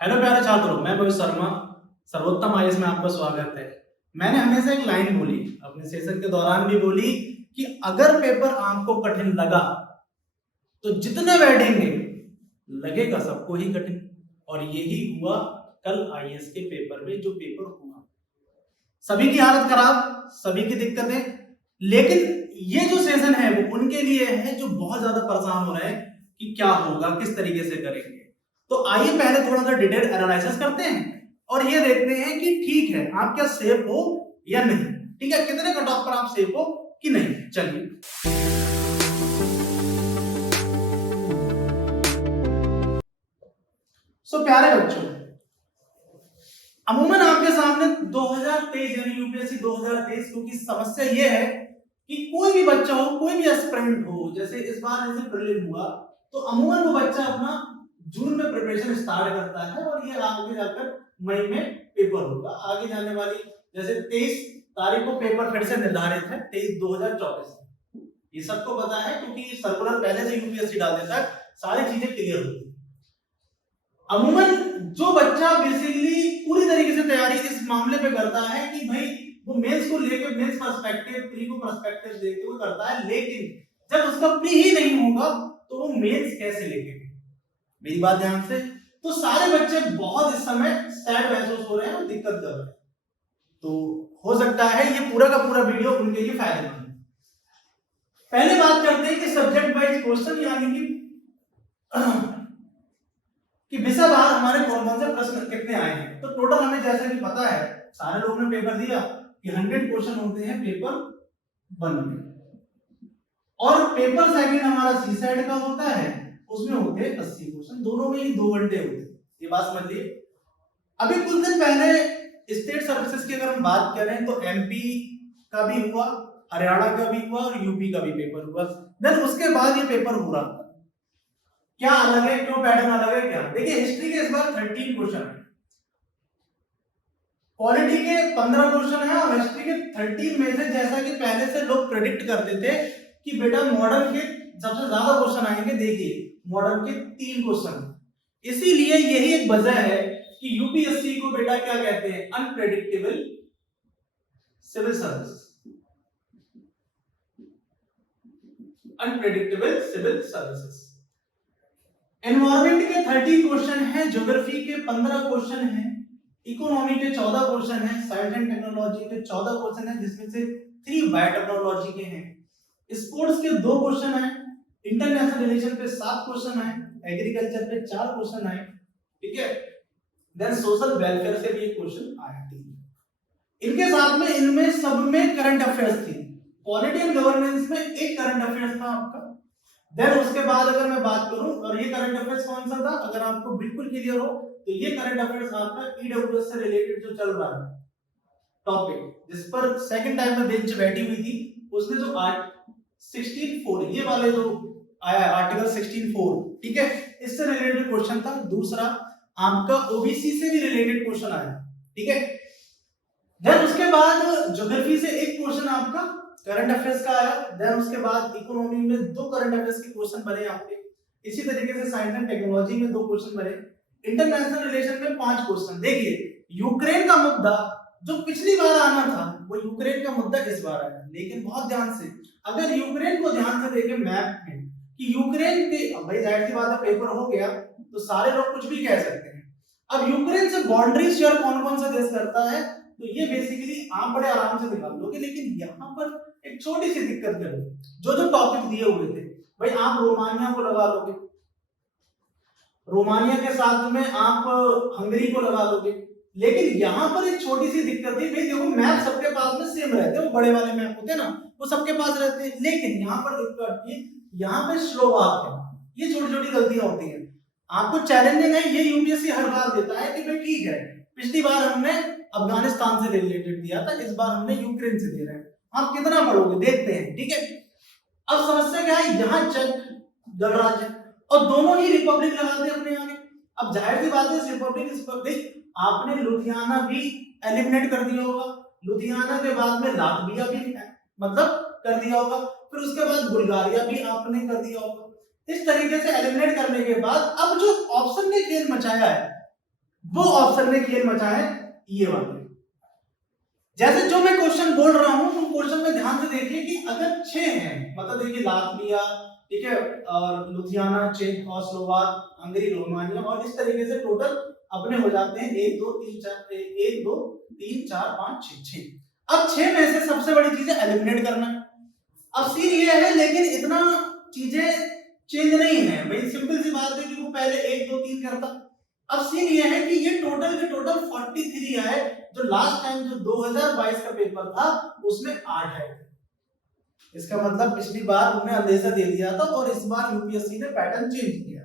Hello प्यारे छात्रों, मैं मोहित शर्मा सर्वोत्तम आईएएस में आपका स्वागत है। मैंने हमेशा एक लाइन बोली, अपने सेशन के दौरान भी बोली कि अगर पेपर आपको कठिन लगा तो जितने बैठेंगे लगेगा सबको ही कठिन। और यही हुआ कल आईएएस के पेपर में। जो पेपर हुआ सभी की हालत खराब, सभी की दिक्कतें, लेकिन ये जो सेशन है वो उनके लिए है जो बहुत ज्यादा परेशान हो रहे हैं कि क्या होगा, किस तरीके से करेंगे। तो आइए पहले थोड़ा सा डिटेल एनालिसिस करते हैं और ये देखते हैं कि ठीक है आप क्या सेफ हो या नहीं। ठीक है, कितने कट ऑफ पर आप सेफ हो कि नहीं। चलिए, प्यारे बच्चों, अमूमन आपके सामने 2023 यानी यूपीएससी 2023 की समस्या ये है कि कोई भी बच्चा हो, कोई भी एस्पिरेंट हो, जैसे इस बार जैसे प्रीलिम हुआ तो अमूमन वो बच्चा अपना जून में प्रिपरेशन स्टार्ट करता है और ये आगे जाकर मई में पेपर होगा। आगे जाने वाली जैसे 23 तारीख को पेपर फिर से निर्धारित है, 23/2024। ये सबको पता है क्योंकि सर्कुलर पहले से यूपीएससी डाल देता है, सारी चीजें क्लियर होती है। अमूमन जो बच्चा बेसिकली पूरी तरीके से तैयारी इस मामले पे करता है कि भाई वो मेंस को लेकर मेंस पर्सपेक्टिव, प्री को पर्सपेक्टिव देखते हुए करता है, लेकिन जब उसका प्री ही नहीं होगा तो वो मेंस कैसे लेके, मेरी बात ध्यान से, तो सारे बच्चे बहुत इस समय सैड महसूस हो रहे हैं और दिक्कत कर रहे हैं। तो हो सकता है ये पूरा का पूरा वीडियो उनके लिए फायदेमंद है। पहले बात करते हैं कि सब्जेक्ट वाइज क्वेश्चन, यानी कि विषय वार हमारे कौन कौन से प्रश्न कितने आए हैं। तो टोटल हमें जैसा कि पता है, सारे लोगों ने पेपर दिया कि 100 क्वेश्चन होते हैं पेपर 1 में, और पेपर सेकंड हमारा सी साइड का होता है, उसमें होते हैं 80 क्वेश्चन, दोनों में ही 2 घंटे होते हैं। ये बात समझ लीजिए। अभी कुछ दिन पहले स्टेट सर्विसेज की अगर हम बात करें तो एमपी का भी हुआ, हरियाणा का भी हुआ और यूपी का भी पेपर हुआ। देन उसके बाद ये पेपर हो रहा, क्या अलग है, क्यों पैटर्न अलग है, क्या देखिए। हिस्ट्री के इस बार 13 क्वेश्चन है, पॉलिटी के 15 क्वेश्चन है और हिस्ट्री के 13 में से जैसा कि पहले से लोग प्रेडिक्ट करते थे कि बेटा मॉडल के सबसे ज्यादा क्वेश्चन आएंगे, देखिए मॉडल के 3 क्वेश्चन। इसीलिए यही एक वजह है कि यूपीएससी को बेटा क्या कहते हैं, unpredictable civil service. Unpredictable civil services. Environment के 30 क्वेश्चन है, ज्योग्राफी के 15 क्वेश्चन है, इकोनॉमी के 14 क्वेश्चन है, साइंस एंड टेक्नोलॉजी के 14 क्वेश्चन है, जिसमें से 3 बायोटेक्नोलॉजी के हैं, स्पोर्ट्स के 2 क्वेश्चन है, इंटरनेशनल रिलेशन पे 7 क्वेश्चन है, एग्रीकल्चर पे 4 क्वेश्चन है, ठीक है। देन सोशल वेलफेयर से भी एक क्वेश्चन आया थी। इनके साथ में इनमें सब में करंट अफेयर्स थी। पॉलिटी एंड गवर्नेंस में एक करंट अफेयर्स था आपका। देन उसके बाद अगर मैं बात करूं, और ये करंट अफेयर्स कौन सा था, अगर आपको बिल्कुल क्लियर हो तो ये करंट अफेयर्स आपका ईडब्ल्यूएस से रिलेटेड जो चल रहा है टॉपिक, जिस पर सेकंड टाइम में बेंच बैठी हुई थी, उसने जो 16(4) ये वाले जो आया आर्टिकल 16(4), ठीक है, इससे रिलेटेड क्वेश्चन था। दूसरा आपका ओबीसी से भी रिलेटेड क्वेश्चन आया, ठीक है। देन उसके बाद ज्योग्राफी से एक क्वेश्चन आपका करंट अफेयर्स का आया। देन उसके बाद इकोनॉमी में 2 करंट अफेयर्स के क्वेश्चन बने आपके। इसी तरीके से साइंस एंड टेक्नोलॉजी में 2 क्वेश्चन बने। इंटरनेशनल रिलेशन में 5 क्वेश्चन। देखिए यूक्रेन का मुद्दा जो पिछली बार आना था, वो यूक्रेन का मुद्दा इस बार आया, लेकिन बहुत ध्यान से अगर यूक्रेन को ध्यान से देखें मैप में कि यूक्रेन के, अब भाई जाहिर सी बात है पेपर हो गया तो सारे लोग कुछ भी कह सकते हैं। अब यूक्रेन से बाउंड्री शेयर कौन कौन सा देश करता है, तो ये बेसिकली आप बड़े आराम से निकाल लोगे, लेकिन यहाँ पर एक छोटी सी दिक्कत करोगे। जो जो टॉपिक दिए हुए थे भाई, आप रोमानिया को लगा लोगे, रोमानिया के साथ में आप हंगरी को लगा लोगे, लेकिन यहाँ पर एक छोटी सी दिक्कत है। भाई देखो मैप सबके पास में सेम रहते हैं, वो बड़े वाले मैप होते हैं ना, वो सबके पास रहते हैं, लेकिन यहाँ पर दिक्कत है, यहाँ पे स्लोवाक है। ये छोटी छोटी गलतियां होती है। आपको चैलेंजिंग है, ये यूपीएससी हर बार देता है कि भाई ठीक है, पिछली बार हमने अफगानिस्तान से रिलेटेड दिया था, इस बार हमने यूक्रेन से दे रहे हैं, आप कितना पढ़ोगे देखते हैं, ठीक है। अब समस्या क्या है, यहाँ चेक गणराज्य और दोनों ही रिपब्लिक लगाते हैं अपने आगे। अब जाहिर सी बात है रिपब्लिक आपने लुधियाना भी एलिमिनेट कर दिया होगा, लुधियाना के बाद में लातविया भी मतलब कर दिया होगा, फिर उसके बाद बुल्गारिया भी आपने कर दिया होगा। इस तरीके से एलिमिनेट करने के बाद अब जो ऑप्शन ने खेल मचाया है, वो ऑप्शन ने खेल मचा है ये वाले। जैसे जो मैं क्वेश्चन बोल रहा हूं तो क्वेश्चन में ध्यान से देखिए कि अगर 6 हैं, मतलब देखिए लातविया, ठीक है, और लुधियाना, चेक, स्लोवाक, हंगरी, रोमानिया, और इस तरीके से टोटल अपने हो जाते हैं 1 2 3 4 1 2 3 4 5 6। अब 6 में से सबसे बड़ी चीज है एलिमिनेट करना। अब सीन ये है, लेकिन इतना चीजें चेंज नहीं है भाई, सिंपल सी बात है कि वो पहले 1 2 3 करता। अब सीन ये है कि ये टोटल के टोटल 43 आए, जो लास्ट टाइम जो 2022 का पेपर था उसमें 8 आए थे। इसका मतलब पिछली बार उन्होंने अंदेशा दे दिया था और इस बार यूपीएससी ने पैटर्न चेंज किया।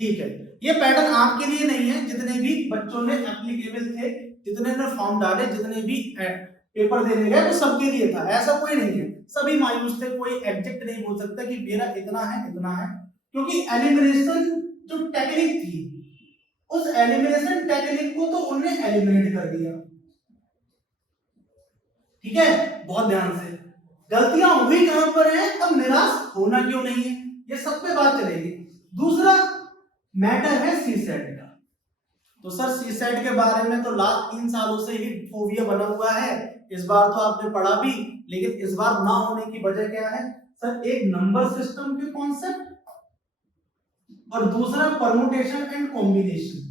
ठीक है, ये पैटर्न आपके लिए नहीं है, जितने भी बच्चों ने एप्लीकेबल थे, जितने ने फॉर्म डाले, जितने भी पेपर देने गए, वो सबके लिए था, ऐसा कोई नहीं है। सभी मायूस थे, कोई एग्जैक्ट नहीं बोल सकता कि मेरा इतना है, क्योंकि एलिमिनेशन जो टेक्निक थी, उस एलिमिनेशन टेक्निक को तो उन्होंने एलिमिनेट कर दिया। ठीक है, बहुत ध्यान से, गलतियां हुई कहां पर है, अब निराश होना क्यों नहीं है, ये सब पे बात चलेगी। दूसरा मैटर है सीसेट का। तो सर सीसेट के बारे में तो लास्ट 3 सालों से ही फोबिया बना हुआ है, इस बार तो आपने पढ़ा भी, लेकिन इस बार ना होने की वजह क्या है सर? एक नंबर सिस्टम के कॉन्सेप्ट और दूसरा परमुटेशन एंड कॉम्बिनेशन।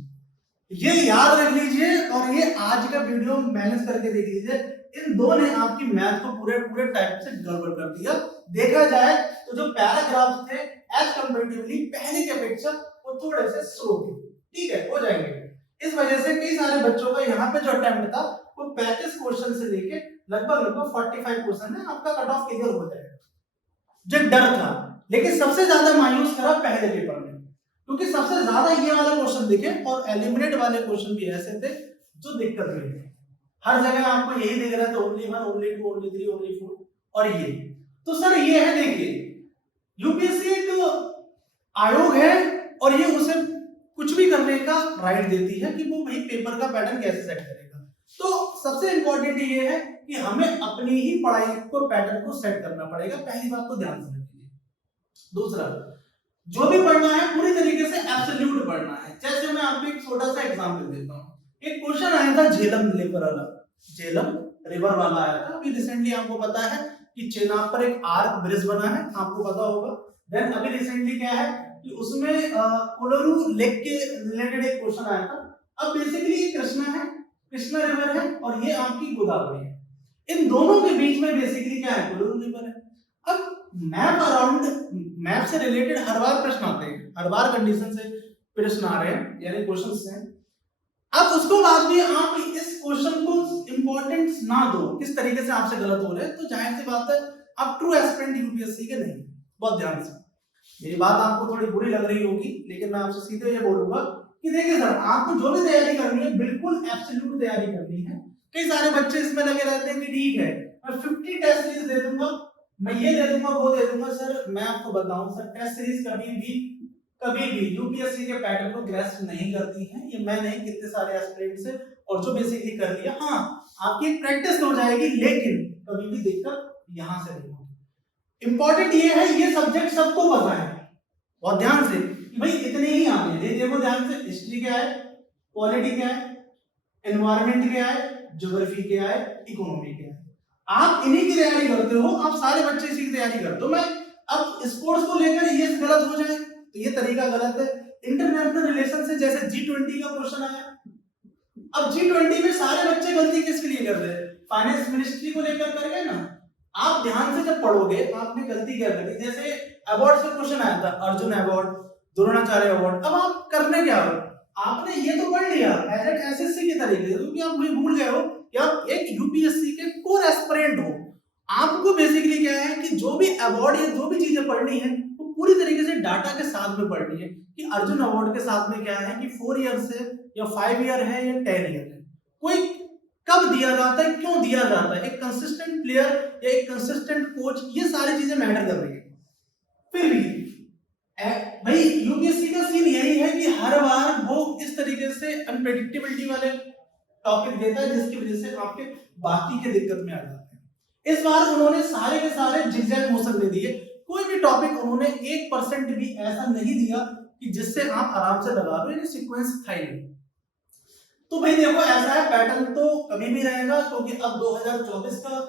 ये याद रख लीजिए और ये आज का वीडियो मैनेज करके देख लीजिए, इन दो ने आपकी मैथ को पूरे पूरे टाइप से गड़बड़ कर दिया। देखा जाए तो जो पैराग्राफ थे एज कंपैरेटिवली पहले की अपेक्षा वो थोड़े से स्लो थे, ठीक है, हो जाएंगे। इस वजह से कई सारे बच्चों का यहाँ पे जो अटेम्प्ट था वो 35 क्वेश्चन से लेके लगभग 45 क्वेश्चन है, आपका कट ऑफ क्लियर हो जाएगा, जो डर था। लेकिन सबसे ज्यादा मायूस करा पहले पेपर में, क्योंकि सबसे ज्यादा ये वाला क्वेश्चन दिखे और एलिमिनेट वाले क्वेश्चन भी ऐसे थे जो दिक्कत हुई थी। हर जगह आपको यही दिख रहा था, ओनली 1 ओनली 2 ओनली 3 ओनली 4, और ये तो सर ये है, देखिए यूपीएससी एक आयोग है और ये उसे कुछ भी करने का राइट देती है कि वो भाई पेपर का पैटर्न कैसे सेट करेगा। तो सबसे इंपॉर्टेंट ये है कि हमें अपनी ही पढ़ाई को पैटर्न को सेट करना पड़ेगा, पहली बात को ध्यान से रखिए। दूसरा, जो भी पढ़ना है पूरी तरीके से एब्सोल्यूट पढ़ना है। जैसे मैं आपको एक छोटा सा एग्जांपल देता हूं, एक क्वेश्चन आया था झेलम रिवर वाला, झेलम रिवर वाला आया था अभी रिसेंटली। आपको पता है कि चेनाब पर एक आर्क ब्रिज बना है, आपको पता होगा। देन अभी रिसेंटली क्या है कि उसमें कोलोरू लेक के रिलेटेड एक क्वेश्चन आया था। अब बेसिकली ये कृष्णा है, कृष्णा रिवर है, और ये आपकी गोदावरी है। इन दोनों के बीच में बेसिकली क्या है, कोलोरू रिवर है। अब मैप अराउंड, मैप से रिलेटेड हर बार प्रश्न आते हैं, हर बार कंडीशन से प्रश्न आ रहे हैं, यानी क्वेश्चंस हैं। अब उसको बाद में आप इस क्वेश्चन को इंपॉर्टेंस ना दो, किस तरीके से आपसे गलत हो रहे हैं, तो जाहिर सी बात है आप ट्रू एस्पिरेंट यूपीएससी के नहीं। बहुत ध्यान से, मेरी बात आपको थोड़ी बुरी लग रही होगी, लेकिन मैं आपसे सीधे ये बोलूंगा कि देखिए सर, आपको जो भी तैयारी करनी है बिल्कुल एब्सोल्यूट तैयारी करनी है। कई सारे बच्चे इसमें लगे रहते हैं कि ठीक है मैं 50 टेस्ट सीरीज दे दूंगा, मैं ये दे दूंगा, वो दे दूंगा। सर मैं आपको बताऊं सर, टेस्ट सीरीज कभी भी यूपीएससी के पैटर्न को ग्रेस्प नहीं करती है। ये मैं नहीं, कितने सारे एस्पिरेंट्स से, और जो बेसिकली कर लिया, हाँ आपकी प्रैक्टिस हो जाएगी, लेकिन कभी भी दिक्कत यहां से नहीं होगी। इंपॉर्टेंट ये है, ये सब्जेक्ट सबको पता है, बहुत ध्यान से कि भाई इतने ही आने हैं। देखो ध्यान से, हिस्ट्री क्या है, पॉलिटी क्या है, एनवायरमेंट क्या है, ज्योग्राफी क्या है, इकोनॉमी क्या है। आप इन्हीं की तैयारी करते हो, आप सारे बच्चे इसी की तैयारी करते हो। मैं अब स्पोर्ट्स को लेकर ये गलत हो जाए तो ये तरीका गलत है। इंटरनेशनल रिलेशन से जैसे G20 का क्वेश्चन आया, अब G20 में सारे बच्चे गलती किसके लिए कर रहे हैं, फाइनेंस मिनिस्ट्री को लेकर कर गए ना। आप ध्यान से जब पढ़ोगे आपने गलती क्या करी, जैसे अवार्ड से क्वेश्चन आया था, अर्जुन अवार्ड, द्रोणाचार्य अवार्ड। अब आप करने क्या हो, आपने ये तो पढ़ लिया एज एन एसएससी के तरीके से, क्योंकि आप वही भूल गए हो कि आप एक यूपीएससी के कोर एस्पिरेंट हो। आपको बेसिकली क्या है कि जो भी अवार्ड या जो भी चीजें पढ़नी है वो पूरी तरीके से डाटा के साथ में पढ़नी है, कि अर्जुन अवार्ड के साथ में क्या है कि 4 ईयर से या 5 ईयर है या 10 ईयर है, कोई कब दिया जाता है, क्यों दिया जाता है, एक कंसिस्टेंट प्लेयर या एक कंसिस्टेंट कोच, ये सारी चीजें मैटर कर रही है। फिर भी भाई यूपीएससी का सीन यही है कि हर बार वो इस तरीके से अनप्रेडिक्टेबिलिटी वाले टॉपिक देता है, जिसकी वजह से आपके बाकी के दिक्कत में आ जाते हैं। इस बार उन्होंने सारे के सारे जिगजैग मोशन दे दिए, कोई भी टॉपिक उन्होंने 1% भी ऐसा नहीं दिया कि जिससे आप आराम से लगा लो, यानी सीक्वेंस था ही नहीं। तो भाई देखो ऐसा है, पैटर्न तो कभी भी रहेगा, क्योंकि अब 2024 का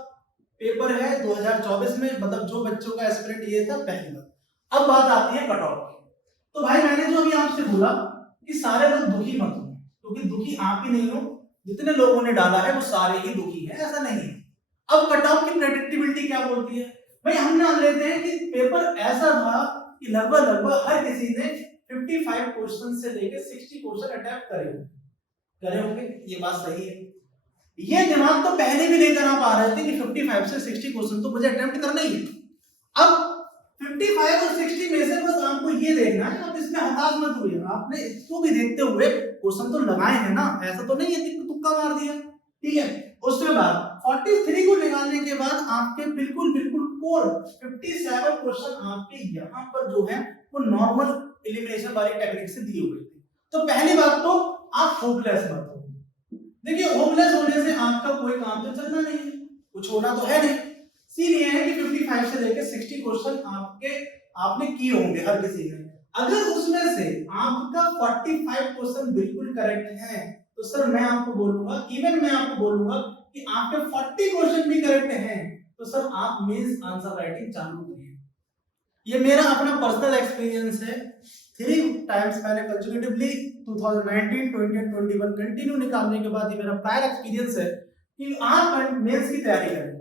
पेपर है। 2024 में मतलब जो बच्चों का एस्पिरेंट ये था पहली बार। अब बात आती है कट ऑफ की। तो भाई मैंने जो अभी आपसे बोला कि सारे लोग दुखी मत हो, क्योंकि दुखी आप ही नहीं हो, जितने लोगों ने डाला है वो सारे ही दुखी हैं, ऐसा नहीं है। अब कट ऑफ की प्रेडिक्टेबिलिटी क्या बोलती है भाई, हम मान लेते हैं कि पेपर ऐसा था कि लगभग लगभग हर किसी ने 55 क्वेश्चन से लेकर 60 क्वेश्चन अटेम्प्ट करे होंगे। ये बात सही है। ये दिमाग तो पहले भी लेकर आप आ रहे थे कि 55 से 60 क्वेश्चन तो मुझे अटेम्प्ट करना ही है। अब 55 और 60 में से बस आपको ये देखना है, आप इसमें हताश मत हुए, आपने इसको भी देखते हुए क्वेश्चन तो लगाए हैं ना, ऐसा तो नहीं है कि तुक्का मार दिया, ठीक है। उसके बाद 43 को निकालने के बाद आपके बिल्कुल बिल्कुल कोर 57 क्वेश्चन आपके यहाँ पर जो है वो नॉर्मल एलिमिनेशन वाली टेक्निक से दिए हुए थे। तो पहली बात तो आप होपलेस मत हो। देखिए होपलेस होने से आपका कोई काम तो चलना नहीं है, कुछ होना तो है नहीं। सीन ये है कि 55 से लेकर 60 क्वेश्चन आपने किए होंगे हर किसी ने। अगर उसमें से आपका 45 क्वेश्चन बिल्कुल करेक्ट है तो सर मैं आपको बोलूंगा, इवन मैं आपको बोलूंगा कि आपके 40 क्वेश्चन भी करेक्ट हैं तो सर आप मेंस आंसर राइटिंग चालू करिए। ये मेरा अपना पर्सनल एक्सपीरियंस है। 3 टाइम्स मैंने कंसेक्यूटिवली 2019, 20 और 21 कंटिन्यू निकालने के बाद ये मेरा प्रायर एक्सपीरियंस है कि आप मेंस की तैयारी करें।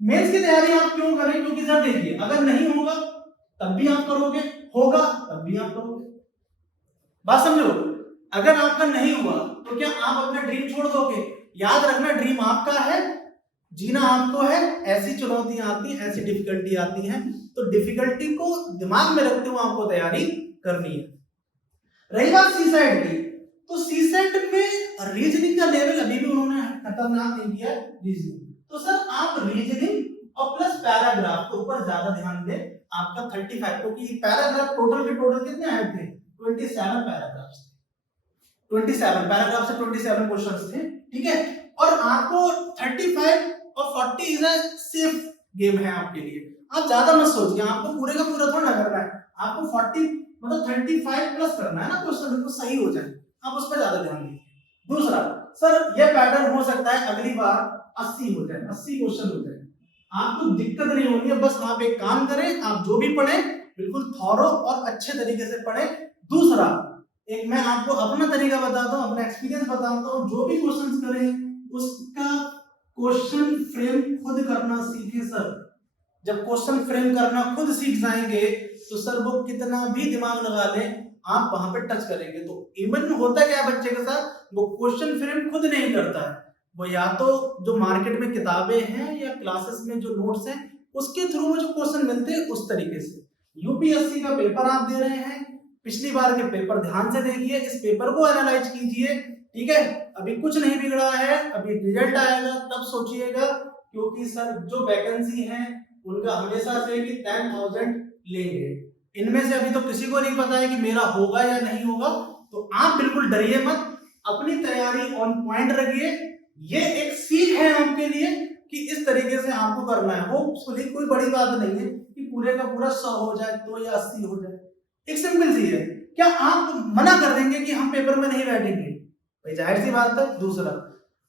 मेंस की तैयारी आप क्यों करें, क्योंकि सर देखिए अगर नहीं होगा तब भी आप करोगे, होगा तब भी आप करोगे। बात समझो, अगर आपका नहीं हुआ तो क्या आप अपना ड्रीम छोड़ दोगे? याद रखना ड्रीम आपका है, जीना आपको है। ऐसी चुनौतियां आती हैं, ऐसी डिफिकल्टी आती हैं, तो डिफिकल्टी को दिमाग में रखते हुए आपको तैयारी करनी है। रही बात सी साइड की, तो सी सेट में रीजनिंग का लेवल अभी भी उन्होंने खतरनाक नहीं किया रीजनिंग। तो सर आप रीजनिंग और प्लस पैराग्राफ के ऊपर ज्यादा ध्यान दें। आपका 35, क्योंकि पैराग्राफ टोटल के टोटल कितने आए थे? 27 पैराग्राफ्स थे। 27 पैराग्राफ से 27 क्वेश्चंस थे, ठीक है। और आपको 35 और 40 इज अ सेफ गेम है आपके लिए। आप ज्यादा मत सोचिए, आपको पूरे का पूरा थोड़ा ना करना है, आपको 40 मतलब 35 प्लस करना है ना, क्वेश्चन बिल्कुल सही हो जाए, आप उस पर ज्यादा ध्यान दीजिए। दूसरा, सर ये पैटर्न हो सकता है अगली बार 80 हो जाए, 80 क्वेश्चन हो जाए, आपको दिक्कत नहीं होनी है। बस आप एक काम करें, आप जो भी पढ़ें बिल्कुल थॉरो और अच्छे तरीके से पढ़ें। दूसरा, एक मैं आपको अपना तरीका बताता हूं, अपना एक्सपीरियंस बताता हूं, जो भी क्वेश्चंस करें उसका क्वेश्चन फ्रेम खुद करना सीखें सर। जब क्वेश्चन फ्रेम करना खुद सीख जाएंगे तो सर वो कितना भी दिमाग लगा लें आप वहां पे टच करेंगे। तो इवन होता क्या है बच्चे के साथ, वो क्वेश्चन फ्रेम खुद नहीं करता है, वो या तो जो मार्केट में किताबें हैं या क्लासेस में जो नोट्स हैं उसके थ्रू जो क्वेश्चन मिलते हैं उस तरीके से। यूपीएससी का पेपर आप दे रहे हैं, पिछली बार के पेपर ध्यान से देखिए, इस पेपर को एनालाइज कीजिए, ठीक है। अभी कुछ नहीं बिगड़ा है, अभी रिजल्ट आएगा तब सोचिएगा, क्योंकि सर जो वैकेंसी है उनका हमेशा से भी 10,000 लेंगे। इनमें से अभी तो किसी को नहीं पता है कि मेरा होगा या नहीं होगा, तो आप बिल्कुल डरिए मत, अपनी तैयारी ऑन पॉइंट रखिए। ये एक सीख है आपके लिए कि इस तरीके से आपको करना है। होपफुली कोई बड़ी बात नहीं है कि पूरे का पूरा 100 हो जाए तो या 80 हो जाए, एक सिंपल सी है। क्या आप मना कर देंगे कि हम पेपर में नहीं बैठेंगे? भाई जाहिर सी बात है। दूसरा,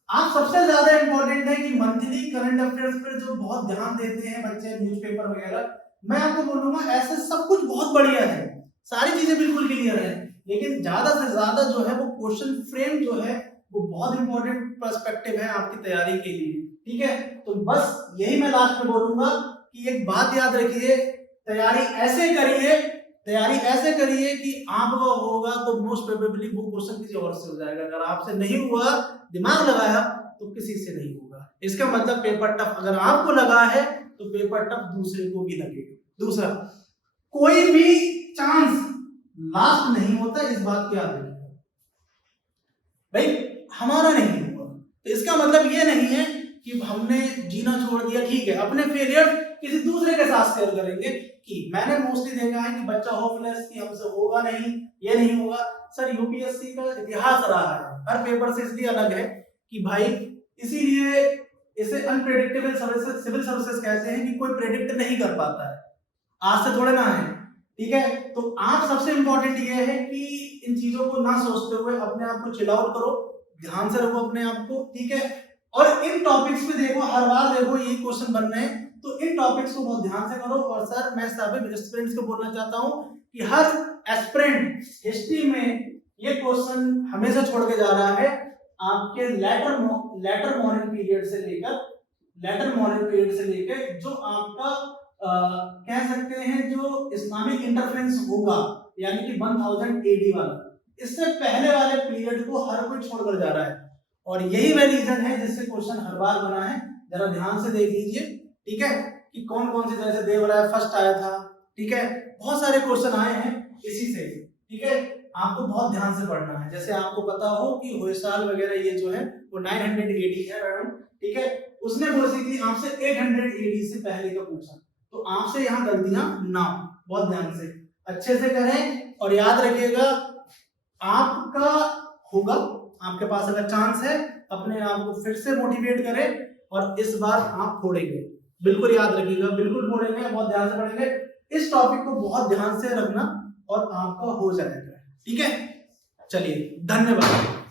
आप सबसे ज्यादा इंपॉर्टेंट है कि मंथली करंट अफेयर्स पर जो बहुत ध्यान देते हैं बच्चे, न्यूज़पेपर वगैरह, मैं आपको बोलूंगा ऐसे सब कुछ बहुत बढ़िया है, सारी चीजें बिल्कुल क्लियर है, लेकिन ज्यादा से ज्यादा जो है वो क्वेश्चन फ्रेम जो है वो बहुत इंपॉर्टेंट पर्सपेक्टिव है आपकी तैयारी के लिए, ठीक है। तो बस यही मैं लास्ट में बोलूंगा कि एक बात याद रखिए, तैयारी ऐसे करिए, तैयारी ऐसे करिए कि आपको होगा तो मोस्ट प्रोबेबली वो क्वेश्चन किसी और से हो जाएगा। अगर आपसे नहीं हुआ, दिमाग लगाया, तो किसी से नहीं होगा। इसका मतलब पेपर टफ अगर आपको लगा है तो पेपर टफ दूसरे को भी लगेगा। दूसरा, कोई भी चांस लास्ट नहीं होता, इस बात की याद रखिएगा। भाई हमारा नहीं हुआ तो इसका मतलब ये नहीं है कि हमने जीना छोड़ दिया, ठीक है। अपने फेलियर किसी दूसरे के साथ शेयर करेंगे कि मैंने मोस्टली देखा है कि बच्चा होपलेस कि हमसे होगा नहीं, ये नहीं होगा। सर यूपीएससी का इतिहास रहा है हर पेपर से इसलिए अलग है कि भाई इसीलिए इसे अनप्रेडिक्टेबल सर्विसेज, सिविल सर्विसेज कहते हैं कि कोई प्रेडिक्ट नहीं कर पाता है, आज से थोड़े ना है, ठीक है। तो आप सबसे इंपॉर्टेंट ये है कि इन चीजों को ना सोचते हुए अपने आप को चिल आउट करो, ध्यान से रखो अपने आप को, ठीक है। और इन टॉपिक्स पे देखो, हर बार देखो ये क्वेश्चन बन रहे हैं, तो इन टॉपिक्स को बहुत ध्यान से करो। और सर मैं सभी एस्पिरेंट्स को बोलना चाहता हूं कि हर एस्पिरेंट हिस्ट्री में ये क्वेश्चन हमेशा छोड़ के जा रहा है, आपके लेटर मॉर्निंग पीरियड से लेकर जो आपका कह सकते हैं जो इस्लामिक इंटरफेरेंस होगा, यानी कि 1000 AD वाला, इससे पहले वाले पीरियड को हर कोई छोड़कर जा रहा है। और यही वह रीजन है जिससे क्वेश्चन हर बार बना है। जरा ध्यान से देख लीजिए, ठीक है, कि कौन कौन सी तरह से देवराय फर्स्ट आया था, ठीक है, बहुत सारे क्वेश्चन आए हैं इसी से, ठीक है। आपको बहुत ध्यान से पढ़ना है। जैसे आपको पता हो कि होयसाल वगैरह ये जो है वो 900 AD है मैडम, ठीक है, उसने बेसिकली आपसे 800 AD से पहले का पूछा, तो आपसे यहाँ गलतियां ना, बहुत ध्यान से अच्छे से करें। और याद रखिएगा, आपका होगा, आपके पास अगर चांस है, अपने आप को फिर से मोटिवेट करें और इस बार आप फोड़ेंगे, बिल्कुल याद रखिएगा, बिल्कुल फोड़ेंगे, बहुत ध्यान से पढ़ेंगे। इस टॉपिक को बहुत ध्यान से रखना और आपका हो जाएगा, ठीक है। चलिए, धन्यवाद।